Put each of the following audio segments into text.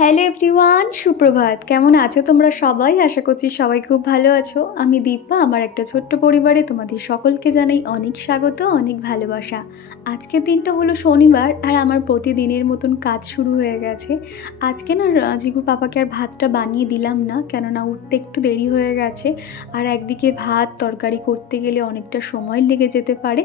Hello everyone, সুপ্রভাত। কেমন আছো তোমরা সবাই? আশা করছি সবাই খুব ভালো আছো। আমি দীপা, আমার একটা ছোট্ট পরিবারে তোমাদের সকলকে জানাই অনেক স্বাগত, অনেক ভালোবাসা। আজকের দিনটা হলো শনিবার, আর আমার প্রতিদিনের মতন কাজ শুরু হয়ে গেছে। আজকে না জিগুর পাপাকে আর ভাতটা বানিয়ে দিলাম না, কেননা উঠতে একটু দেরি হয়ে গেছে। আর একদিকে ভাত তরকারি করতে গেলে অনেকটা সময় লেগে যেতে পারে,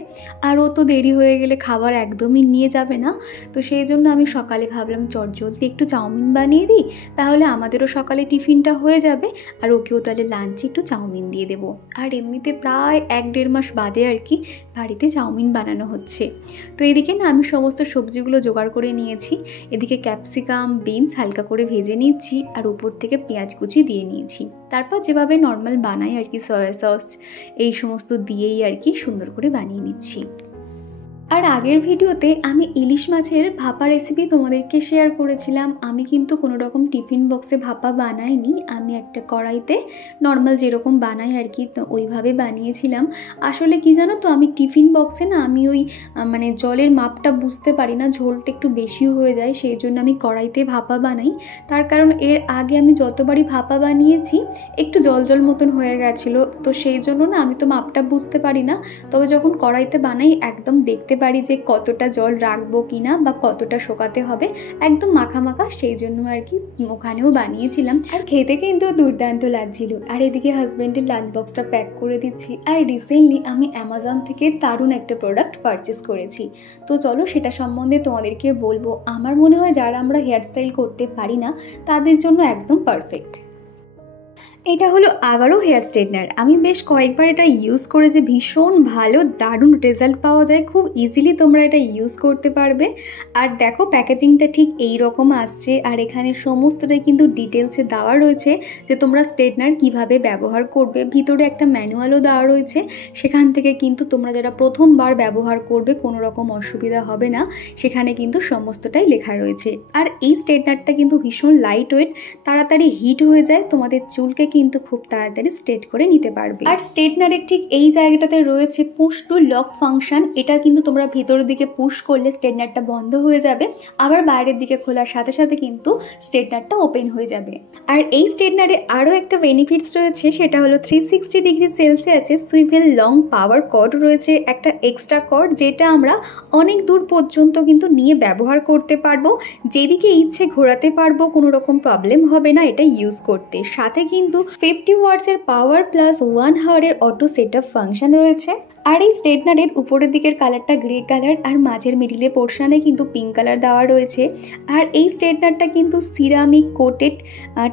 আর ও তো দেরি হয়ে গেলে খাবার একদমই নিয়ে যাবে না। তো সেই জন্য আমি সকালে ভাবলাম চটজলদি একটু চাউমিন বানিয়ে দিই, তাহলে আমাদেরও সকালে টিফিনটা হয়ে যাবে, আর ওকেও তাহলে লাঞ্চে একটু চাউমিন দিয়ে দেবো। আর এমনিতে প্রায় 1-1.5 মাস বাদে আর কি বাড়িতে চাউমিন বানানো হচ্ছে। তো এদিকে না আমি সমস্ত সবজিগুলো জোগাড় করে নিয়েছি। এদিকে ক্যাপসিকাম, বিনস হালকা করে ভেজে নিচ্ছি, আর উপর থেকে পেঁয়াজ কুচি দিয়ে নিয়েছি। তারপর যেভাবে নর্মাল বানাই আর কি, সয়া সস এই সমস্ত দিয়েই আর কি সুন্দর করে বানিয়ে নিচ্ছি। আর আগের ভিডিওতে আমি ইলিশ মাছের ভাপা রেসিপি তোমাদেরকে শেয়ার করেছিলাম। আমি কিন্তু কোনো রকম টিফিন বক্সে ভাপা বানাইনি, আমি একটা কড়াইতে নর্মাল যেরকম বানাই আর কি তো ওইভাবে বানিয়েছিলাম। আসলে কি জানো তো, আমি টিফিন বক্সে না আমি ওই মানে জলের মাপটা বুঝতে পারি না, ঝোলটা একটু বেশিও হয়ে যায়, সেই জন্য আমি কড়াইতে ভাপা বানাই। তার কারণ এর আগে আমি যতবারই ভাপা বানিয়েছি একটু জল জল মতন হয়ে গেছিলো, তো সেই জন্য না আমি তো মাপটা বুঝতে পারি না। তবে যখন কড়াইতে বানাই একদম দেখতে পারি যে কতটা জল রাখবো কিনা বা কতটা শোকাতে হবে, একদম মাখা মাখা, সেই জন্য আর কি ওখানেও বানিয়েছিলাম। আর খেতে কিন্তু দুর্দান্ত লাগছিল। আর এদিকে হাজব্যান্ডের লাঞ্চ বক্সটা প্যাক করে দিচ্ছি। আর রিসেন্টলি আমি অ্যামাজন থেকে দারুণ একটা প্রোডাক্ট পারচেস করেছি, তো চলো সেটা সম্বন্ধে তোমাদেরকে বলবো। আমার মনে হয় যারা আমরা হেয়ারস্টাইল করতে পারি না তাদের জন্য একদম পারফেক্ট। এটা হলো আবারও হেয়ার স্ট্রেটনার। আমি বেশ কয়েকবার এটা ইউজ করেছি, ভীষণ ভালো দারুণ রেজাল্ট পাওয়া যায়, খুব ইজিলি তোমরা এটা ইউজ করতে পারবে। আর দেখো প্যাকেজিংটা ঠিক এই রকম আসছে, আর এখানে সমস্তটাই কিন্তু ডিটেলসে দেওয়া রয়েছে যে তোমরা স্ট্রেটনার কিভাবে ব্যবহার করবে। ভিতরে একটা ম্যানুয়ালও দেওয়া রয়েছে, সেখান থেকে কিন্তু তোমরা যারা প্রথমবার ব্যবহার করবে কোনো রকম অসুবিধা হবে না, সেখানে কিন্তু সমস্তটাই লেখা রয়েছে। আর এই স্ট্রেটনারটা কিন্তু ভীষণ লাইট ওয়েট, তাড়াতাড়ি হিট হয়ে যায়, তোমাদের চুলকে কিন্তু খুব তাড়াতাড়ি স্ট্রেট করে নিতে পারবে। আর স্ট্রেটনারের ঠিক এই জায়গাটাতে রয়েছে পুশ টু লক ফাংশন। এটা কিন্তু তোমরা ভিতরের দিকে পুশ করলে স্ট্রেটনারটা বন্ধ হয়ে যাবে, আবার বাইরের দিকে খোলার সাথে সাথে কিন্তু স্ট্রেটনারটা ওপেন হয়ে যাবে। আর এই স্ট্রেটনারে আরও একটা বেনিফিটস রয়েছে, সেটা হলো 360 ডিগ্রি সেলসিয়াসে সুইভেল লং পাওয়ার কর্ড রয়েছে, একটা এক্সট্রা কর্ড যেটা আমরা অনেক দূর পর্যন্ত কিন্তু নিয়ে ব্যবহার করতে পারবো, যেদিকে ইচ্ছে ঘোরাতে পারবো, কোনো রকম প্রবলেম হবে না এটা ইউজ করতে। সাথে কিন্তু 50 ওয়াটসের পাওয়ার প্লাস 1 আওয়ারের অটো সেটআপ ফাংশন রয়েছে। আর এই স্ট্রেটনারের উপরের দিকের কালারটা গ্রে কালার, আর মাঝের মিডিলে পোর্শনে কিন্তু পিঙ্ক কালার দেওয়া রয়েছে। আর এই স্ট্রেটনারটা কিন্তু সিরামিক কোটেড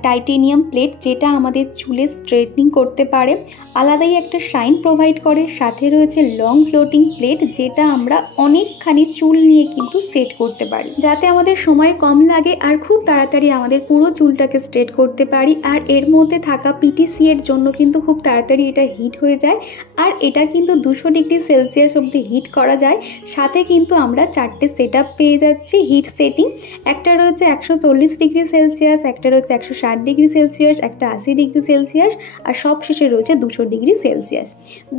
টাইটেনিয়াম প্লেট, যেটা আমাদের চুলে স্ট্রেটনিং করতে পারে, আলাদাই একটা শাইন প্রোভাইড করে। সাথে রয়েছে লং ফ্লোটিং প্লেট, যেটা আমরা অনেকখানি চুল নিয়ে কিন্তু সেট করতে পারি, যাতে আমাদের সময় কম লাগে আর খুব তাড়াতাড়ি আমাদের পুরো চুলটাকে স্ট্রেট করতে পারি। আর এর মধ্যে থাকা পিটিসি এর জন্য কিন্তু খুব তাড়াতাড়ি এটা হিট হয়ে যায়, আর এটা কিন্তু 200 ডিগ্রি সেলসিয়াস অবধি হিট করা যায়। সাথে কিন্তু আমরা 4টে সেট আপ পেয়ে যাচ্ছি হিট সেটিং। একটা রয়েছে 140 ডিগ্রি সেলসিয়াস, একটা রয়েছে 160 ডিগ্রি সেলসিয়াস, একটা 80 ডিগ্রি সেলসিয়াস, আর সব শেষে রয়েছে 200 ডিগ্রি সেলসিয়াস।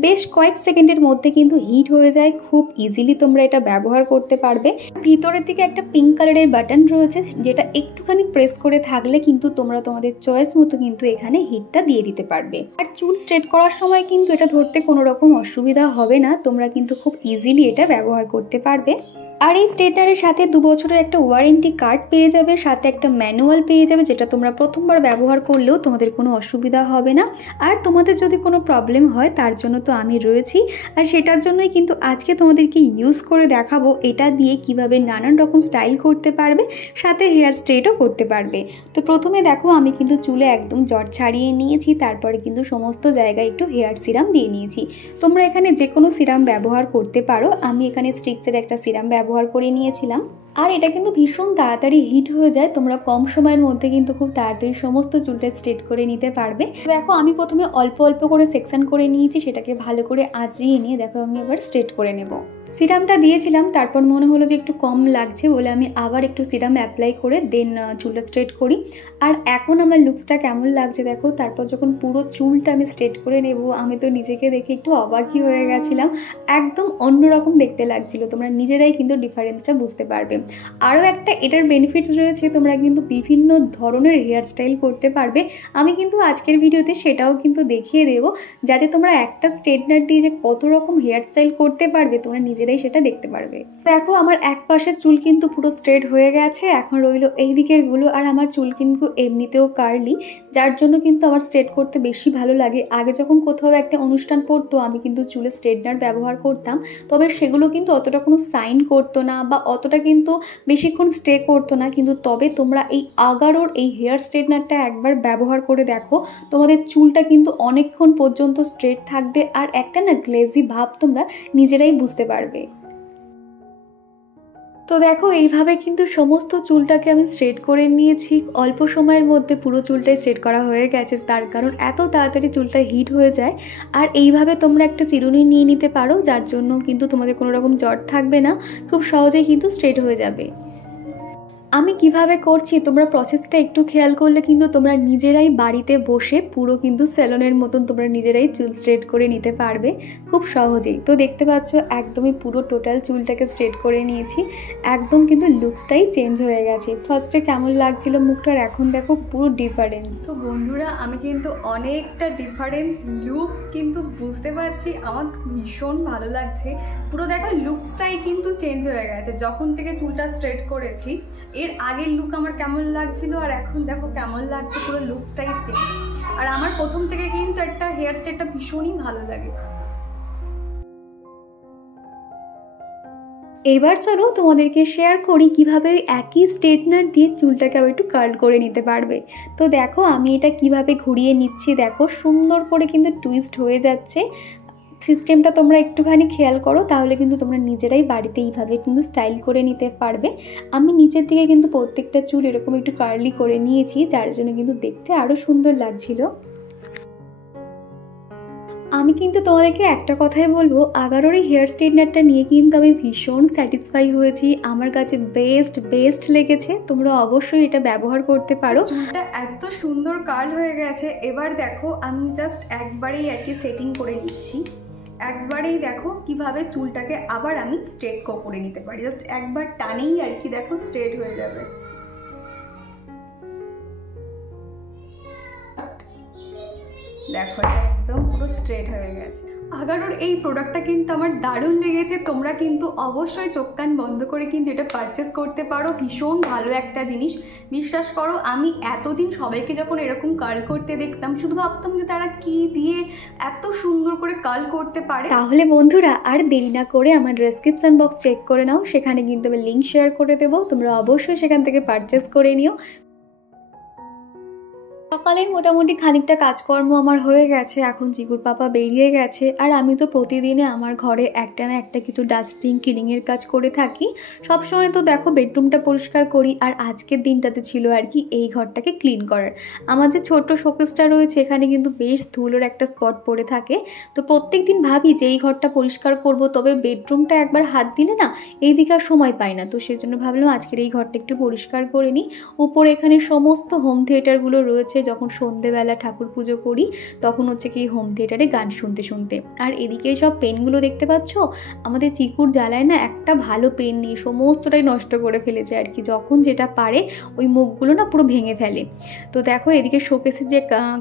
বেশ কয়েক সেকেন্ডের মধ্যে কিন্তু হিট হয়ে যায়, খুব ইজিলি তোমরা এটা ব্যবহার করতে পারবে। ভিতরের দিকে একটা পিঙ্ক কালারের বাটন রয়েছে, যেটা একটুখানি প্রেস করে থাকলে কিন্তু তোমরা তোমাদের চয়েস মতো কিন্তু এখানে হিটটা দিয়ে দিতে পারবে। আর চুল স্ট্রেট করার সময় কিন্তু এটা ধরতে কোনো রকম অসুবিধা হবে না, তোমরা কিন্তু খুব ইজিলি এটা ব্যবহার করতে পারবে। আর এই স্ট্রেটনারের সাথে 2 বছরের একটা ওয়ারেন্টি কার্ড পেয়ে যাবে, সাথে একটা ম্যানুয়াল পেয়ে যাবে, যেটা তোমরা প্রথমবার ব্যবহার করলেও তোমাদের কোনো অসুবিধা হবে না। আর তোমাদের যদি কোনো প্রবলেম হয় তার জন্য তো আমি রয়েছি, আর সেটার জন্যই কিন্তু আজকে তোমাদেরকে ইউজ করে দেখাবো এটা দিয়ে কিভাবে নানান রকম স্টাইল করতে পারবে, সাথে হেয়ার স্ট্রেটও করতে পারবে। তো প্রথমে দেখো আমি কিন্তু চুলে একদম জট ছাড়িয়ে নিয়েছি, তারপরে কিন্তু সমস্ত জায়গায় একটু হেয়ার সিরাম দিয়ে নিয়েছি। তোমরা এখানে যে কোনো সিরাম ব্যবহার করতে পারো, আমি এখানে স্ট্রিক্সের একটা সিরাম ব্যবহার ব্যবহার করে নিয়েছিলাম। আর এটা কিন্তু ভীষণ তাড়াতাড়ি হিট হয়ে যায়, তোমরা কম সময়ের মধ্যে কিন্তু খুব তাড়াতাড়ি সমস্ত চুলটা স্ট্রেট করে নিতে পারবে। দেখো আমি প্রথমে অল্প অল্প করে সেকশন করে নিয়েছি, সেটাকে ভালো করে আঁচড়িয়ে নিয়ে দেখো আমি এবার স্ট্রেট করে নেব। সিরামটা দিয়েছিলাম, তারপর মনে হলো যে একটু কম লাগছে বলে আমি আবার একটু সিরাম অ্যাপ্লাই করে দেন চুলটা স্ট্রেট করি। আর এখন আমার লুকসটা কেমন লাগছে দেখো। তারপর যখন পুরো চুলটা আমি স্ট্রেট করে নেব, আমি তো নিজেকে দেখে একটু অবাকই হয়ে গেছিলাম, একদম অন্যরকম দেখতে লাগছিল। তোমরা নিজেরাই কিন্তু ডিফারেন্সটা বুঝতে পারবে। আরও একটা এটার বেনিফিটস রয়েছে, তোমরা কিন্তু বিভিন্ন ধরনের হেয়ারস্টাইল করতে পারবে। আমি কিন্তু আজকের ভিডিওতে সেটাও কিন্তু দেখিয়ে দেবো, যাতে তোমরা একটা স্ট্রেটনার দিয়ে যে কত রকম হেয়ারস্টাইল করতে পারবে তোমরা নিজেরাই সেটা দেখতে পারবে। দেখো আমার এক পাশের চুল কিন্তু পুরো স্ট্রেট হয়ে গেছে, এখন রইল এই দিকের গুলো। আর আমার চুল কিন্তু এমনিতেও কার্লি, যার জন্য কিন্তু আমার স্ট্রেট করতে বেশি ভালো লাগে। আগে যখন কোথাও একটা অনুষ্ঠান পড়তো আমি কিন্তু চুলে স্ট্রেটনার ব্যবহার করতাম, তবে সেগুলো কিন্তু অতটা কোনো সাইন করতো না বা অতটা কিন্তু বেশিক্ষণ স্টে করতো না। কিন্তু তবে তোমরা এই আগারোর এই হেয়ার স্ট্রেটনারটা একবার ব্যবহার করে দেখো, তোমাদের চুলটা কিন্তু অনেকক্ষণ পর্যন্ত স্ট্রেট থাকবে আর একটা না গ্লেজি ভাব তোমরা নিজেরাই বুঝতে পারবে। তো দেখো এইভাবে কিন্তু সমস্ত চুলটাকে আমি স্ট্রেট করে নিয়েছি, অল্প সময়ের মধ্যে পুরো চুলটাই স্ট্রেট করা হয়ে গেছে, তার কারণ এত তাড়াতাড়ি চুলটা হিট হয়ে যায়। আর এইভাবে তোমরা একটা চিরুনি নিয়ে নিতে পারো, যার জন্য কিন্তু তোমাদের কোনো রকম জট থাকবে না, খুব সহজেই কিন্তু স্ট্রেট হয়ে যাবে। আমি কিভাবে করছি তোমরা প্রসেসটা একটু খেয়াল করলে কিন্তু তোমরা নিজেরাই বাড়িতে বসে পুরো কিন্তু স্যালনের মতন তোমরা নিজেরাই চুল স্ট্রেট করে নিতে পারবে খুব সহজেই। তো দেখতে পাচ্ছ একদমই পুরো টোটাল চুলটাকে স্ট্রেট করে নিয়েছি, একদম কিন্তু লুকসটাই চেঞ্জ হয়ে গেছে। ফার্স্টে কেমন লাগছিল মুখটার, এখন দেখো পুরো ডিফারেন্স। তো বন্ধুরা আমি কিন্তু অনেকটা ডিফারেন্স লুক কিন্তু বুঝতে পারছি, আমার ভীষণ ভালো লাগছে। পুরো দেখো লুকসটাই কিন্তু চেঞ্জ হয়ে গেছে যখন থেকে চুলটা স্ট্রেট করেছি। এর আগের লুক আমার কেমন লাগছিল আর এখন দেখো কেমন লাগছে, পুরো লুকসটাই চেঞ্জ। আর আমার প্রথম থেকে কিন্তু একটা হেয়ার স্টাইলটা ভীষণই ভালো লাগে। এবার চলো তোমাদেরকে শেয়ার করি কিভাবে একই স্ট্রেটনার দিয়ে চুলটাকে আবার একটু কার্ল করে নিতে পারবে। তো দেখো আমি এটা কিভাবে ঘুরিয়ে নিচ্ছি, দেখো সুন্দর করে কিন্তু টুইস্ট হয়ে যাচ্ছে। সিস্টেমটা তোমরা একটুখানি খেয়াল করো, তাহলে কিন্তু তোমরা নিজেরাই বাড়িতে এইভাবে কিন্তু স্টাইল করে নিতে পারবে। আমি নিচের দিকে কিন্তু প্রত্যেকটা চুল এরকম একটু কার্লি করে নিয়েছি, যার জন্য কিন্তু দেখতে আরও সুন্দর লাগছিল। আমি কিন্তু তোমাদেরকে একটা কথাই বলবো, আগারোর এই হেয়ার স্ট্রেটনারটা নিয়ে কিন্তু আমি ভীষণ স্যাটিসফাই হয়েছি, আমার কাছে বেস্ট লেগেছে। তোমরা অবশ্যই এটা ব্যবহার করতে পারো। চুলটা এত সুন্দর কার্ল হয়ে গেছে, এবার দেখো আমি জাস্ট একবারেই আর কি সেটিং করে নিচ্ছি। একবারেই দেখো কিভাবে চুলটাকে আবার আমি স্ট্রেট করে নিতে পারি, জাস্ট একবার টানেই আর কি দেখো স্ট্রেট হয়ে যাবে। দেখো একদম পুরো স্ট্রেট হয়ে গেছে। আগারোর এই প্রোডাক্টটা কিন্তু আমার দারুণ লেগেছে, তোমরা কিন্তু অবশ্যই চোখ কান বন্ধ করে কিন্তু এটা পারচেস করতে পারো। ভীষণ ভালো একটা জিনিস, বিশ্বাস করো। আমি এতদিন সবাইকে যখন এরকম কার্ল করতে দেখতাম শুধু ভাবতাম যে তারা কি দিয়ে এত সুন্দর করে কার্ল করতে পারে। তাহলে বন্ধুরা আর দেরি না করে আমার ডেসক্রিপশন বক্স চেক করে নাও, সেখানে কিন্তু আমি লিঙ্ক শেয়ার করে দেবো, তোমরা অবশ্যই সেখান থেকে পারচেস করে নিও। সকালের মোটামুটি খানিকটা কাজকর্ম আমার হয়ে গেছে, এখন চিকুর পাপা বেরিয়ে গেছে। আর আমি তো প্রতিদিনে আমার ঘরে একটা না একটা কিছু ডাস্টিং ক্লিনিংয়ের কাজ করে থাকি। সবসময় তো দেখো বেডরুমটা পরিষ্কার করি, আর আজকের দিনটাতে ছিল আর কি এই ঘরটাকে ক্লিন করার। আমার যে ছোট্ট শোকেসটা রয়েছে এখানে কিন্তু বেশ ধুলোর একটা স্পট পড়ে থাকে, তো প্রত্যেক দিন ভাবি যে এই ঘরটা পরিষ্কার করব, তবে বেডরুমটা একবার হাত দিলে না এই দিকে আর সময় পাই না। তো সেজন্য ভাবলাম আজকের এই ঘরটা একটু পরিষ্কার করে নিই। উপরে এখানে সমস্ত হোম থিয়েটারগুলো রয়েছে, যখন সন্ধেবেলা ঠাকুর পুজো করি তখন হচ্ছে কি হোম থিয়েটারে গান শুনতে শুনতে। আর এদিকে সব পেনগুলো দেখতে পাচ্ছ, আমাদের চিকুর জ্বালায় না একটা ভালো পেন নেই, সমস্তটাই নষ্ট করে ফেলেছে আর কি। যখন যেটা পারে ওই মুখগুলো না পুরো ভেঙে ফেলে। তো দেখো এদিকে শোকেসের যে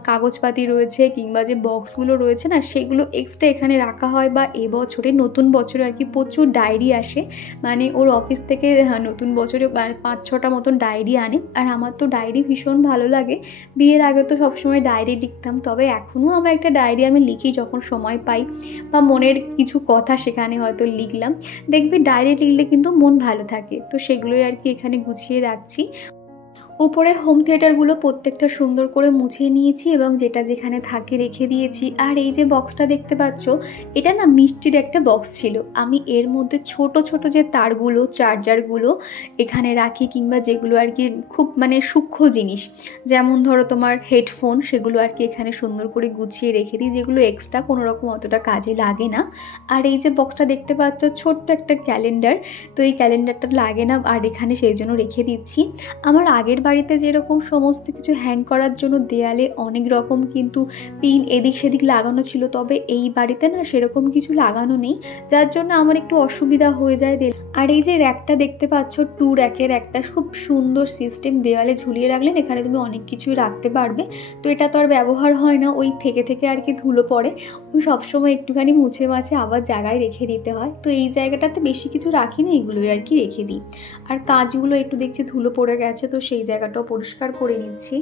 কাগজপাতি রয়েছে কিংবা যে বক্সগুলো রয়েছে না, সেগুলো এক্সট্রা এখানে রাখা হয়। বা এবছরে নতুন বছরে আর কি প্রচুর ডায়েরি আসে, মানে ওর অফিস থেকে নতুন বছরে 5-6টা মতন ডায়েরি আনে। আর আমার তো ডায়েরি ভীষণ ভালো লাগে, বিয়ের আগে তো সবসময় ডায়েরি লিখতাম, তবে এখনও আমার একটা ডায়েরি আমি লিখি যখন সময় পাই, বা মনের কিছু কথা সেখানে হয়তো লিখলাম। দেখবি ডায়েরি লিখলে কিন্তু মন ভালো থাকে, তো সেগুলোই আর কি এখানে গুছিয়ে রাখছি। উপরের হোম থিয়েটারগুলো প্রত্যেকটা সুন্দর করে মুছিয়ে নিয়েছি এবং যেটা যেখানে থাকে রেখে দিয়েছি। আর এই যে বক্সটা দেখতে পাচ্ছ, এটা না মিষ্টির একটা বক্স ছিল। আমি এর মধ্যে ছোট ছোট যে তারগুলো, চার্জারগুলো এখানে রাখি, কিংবা যেগুলো আর কি খুব মানে সূক্ষ্ম জিনিস, যেমন ধরো তোমার হেডফোন, সেগুলো আর কি এখানে সুন্দর করে গুছিয়ে রেখে দিই, যেগুলো এক্সট্রা কোনো রকম অতটা কাজে লাগে না। আর এই যে বক্সটা দেখতে পাচ্ছ, ছোট্ট একটা ক্যালেন্ডার, তো এই ক্যালেন্ডারটা লাগে না আর এখানে সেই জন্য রেখে দিচ্ছি। আমার আগের বাড়িতে যেরকম সমস্ত কিছু হ্যাং করার জন্য দেয়ালে অনেক রকম কিন্তু পিন এদিক সেদিক লাগানো ছিল, তবে এই বাড়িতে না সেরকম কিছু লাগানো নেই, যার জন্য আমার একটু অসুবিধা হয়ে যায়। আর এই যে র্যাকটা দেখতে পাচ্ছ, 2 র্যাকের একটা খুব সুন্দর সিস্টেম, দেওয়ালে ঝুলিয়ে রাখলেন এখানে তুমি অনেক কিছুই রাখতে পারবে। তো এটা তো আর ব্যবহার হয় না, ওই থেকে থেকে আর কি ধুলো পড়ে, ওই সবসময় একটুখানি মুছে মাছে আবার জায়গায় রেখে দিতে হয়। তো এই জায়গাটাতে বেশি কিছু রাখি না, এগুলোই আর কি রেখে দিই। আর কাঁচগুলো একটু দেখছি ধুলো পড়ে গেছে, তো সেই জায়গাটাও পরিষ্কার করে নিচ্ছি।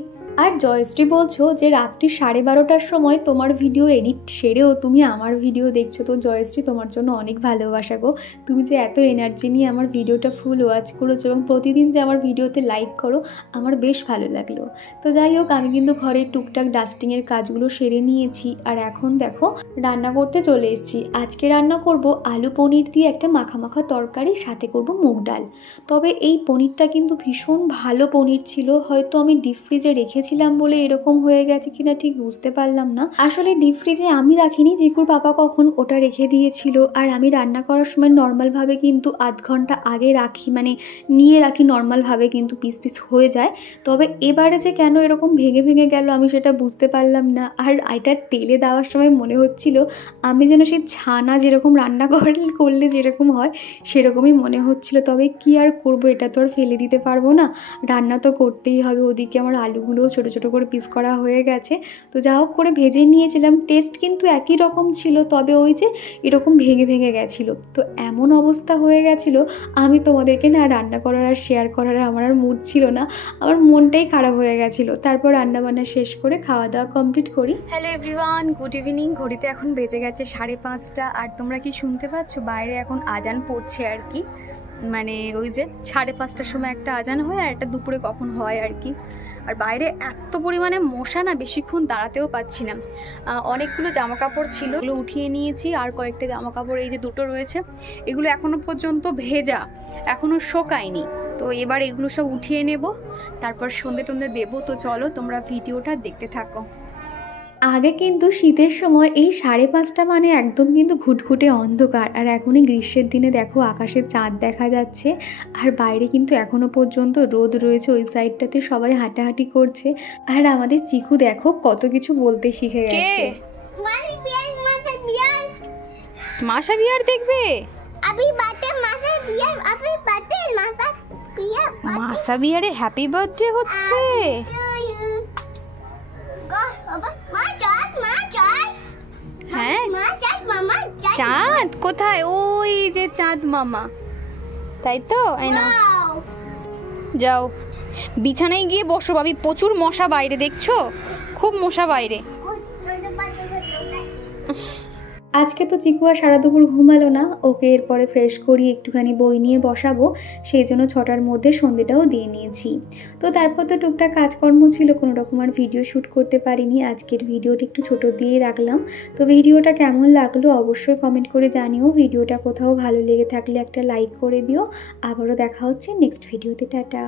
আর জয়শ্রী বলছো যে রাত্রি 12:30টার সময় তোমার ভিডিও এডিট সেরেও তুমি আমার ভিডিও দেখছো। তো জয়শ্রী, তোমার জন্য অনেক ভালোবাসা গো, তুমি যে এত এনার্জি নিয়ে আমার ভিডিওটা ফুল ওয়াচ করেছো এবং প্রতিদিন যে আমার ভিডিওতে লাইক করো, আমার বেশ ভালো লাগলো। তো যাই হোক, আমি কিন্তু ঘরের টুকটাক ডাস্টিংয়ের কাজগুলো সেরে নিয়েছি। আর এখন দেখো রান্না করতে চলে এসেছি। আজকে রান্না করব আলু পনির দিয়ে একটা মাখা মাখা তরকারি, সাথে করব মুগ ডাল। তবে এই পনিরটা কিন্তু ভীষণ ভালো পনির ছিল, হয়তো আমি ডিপ ফ্রিজে রেখেছিলাম বলে এরকম হয়ে গেছে কিনা ঠিক বুঝতে পারলাম না। আসলে ডিপ ফ্রিজে আমি রাখিনি, জিকুর পাপা কখন ওটা রেখে দিয়েছিল। আর আমি রান্না করার সময় নর্মালভাবে কিন্তু আধ ঘন্টা আগে রাখি, মানে নিয়ে রাখি নর্মালভাবে, কিন্তু পিস পিস হয়ে যায়। তবে এবারে যে কেন এরকম ভেঙে ভেঙে গেল আমি সেটা বুঝতে পারলাম না। আর এটা তেলে দেওয়ার সময় মনে হচ্ছিল আমি যেন সেই ছানা যেরকম রান্না করলে যেরকম হয় সেরকমই মনে হচ্ছিল। তবে কি আর করব, এটা তো আর ফেলে দিতে পারবো না, রান্না তো করতেই হবে। ওদিকে আমার আলুগুলোও ছোটো ছোটো করে পিস করা হয়ে গেছে, তো যা হোক করে ভেজে নিয়েছিলাম। টেস্ট কিন্তু একই রকম ছিল, তবে ওই যে এরকম ভেঙে ভেঙে গেছিলো। তো এমন অবস্থা হয়ে গেছিলো, আমি তোমাদেরকে না রান্না করার আর শেয়ার করার আমার আর মুড ছিল না, আমার মনটাই খারাপ হয়ে গেছিলো। তারপর রান্নাবান্না শেষ করে খাওয়া দাওয়া কমপ্লিট করি। Hello everyone, good evening. ঘড়িতে এখন বেজে গেছে 5:30। আর তোমরা কি শুনতে পাচ্ছ, বাইরে এখন আজান পড়ছে আর কি, মানে ওই যে 5:30টার সময় একটা আজান হয় আর একটা দুপুরে কখন হয় আর কি। আর বাইরে এত পরিমাণে মশা না, বেশিক্ষণ দাঁড়াতেও পাচ্ছি না। অনেকগুলো জামা কাপড় ছিল, এগুলো উঠিয়ে নিয়েছি। আর কয়েকটা জামা কাপড় এই যে দুটো রয়েছে, এগুলো এখনও পর্যন্ত ভেজা, এখনও শোকায়নি। তো এবার এগুলো সব উঠিয়ে নেব, তারপর সন্ধে টন্ধে দেবো। তো চলো তোমরা ভিডিওটা দেখতে থাকো। আগে কিন্তু শীতের সময় এই 5:30 মানে একদম কিন্তু ঘুটঘুটে অন্ধকার, আর এখনই গ্রীষ্মের দিনে দেখো আকাশে চাঁদ দেখা যাচ্ছে। আর বাইরে কিন্তু এখনো পর্যন্ত রোদ রয়েছে, ওই সাইডটাতে সবাই হাঁটাহাঁটি করছে। আর আমাদের চিকু দেখো কত কিছু বলতে শিখে গেছে। মাসা বিয়ার দেখবে, মাসা বিয়ারে হ্যাপি বার্থডে হচ্ছে। হ্যাঁ, চাঁদ কোথায়? ওই যে চাঁদ মামা, তাই তো? এই না, যাও বিছানায় গিয়ে বসো ভাবি, প্রচুর মশা বাইরে, দেখছো খুব মশা বাইরে। আজকে তো চিকু আর সারা দুপুর ঘুমালো না, ওকে এরপরে ফ্রেশ করি, একটুখানি বই নিয়ে বসাবো, সেই জন্য 6টার মধ্যে সন্ধেটাও দিয়ে নিয়েছি। তো তারপর তো টুকটাক কাজকর্ম ছিল, কোনো রকম আর ভিডিও শ্যুট করতে পারিনি। আজকের ভিডিওটা একটু ছোটো দিয়েই রাখলাম। তো ভিডিওটা কেমন লাগলো অবশ্যই কমেন্ট করে জানিও। ভিডিওটা কোথাও ভালো লেগে থাকলে একটা লাইক করে দিও। আবারও দেখা হচ্ছে নেক্সট ভিডিওতে। টাটা।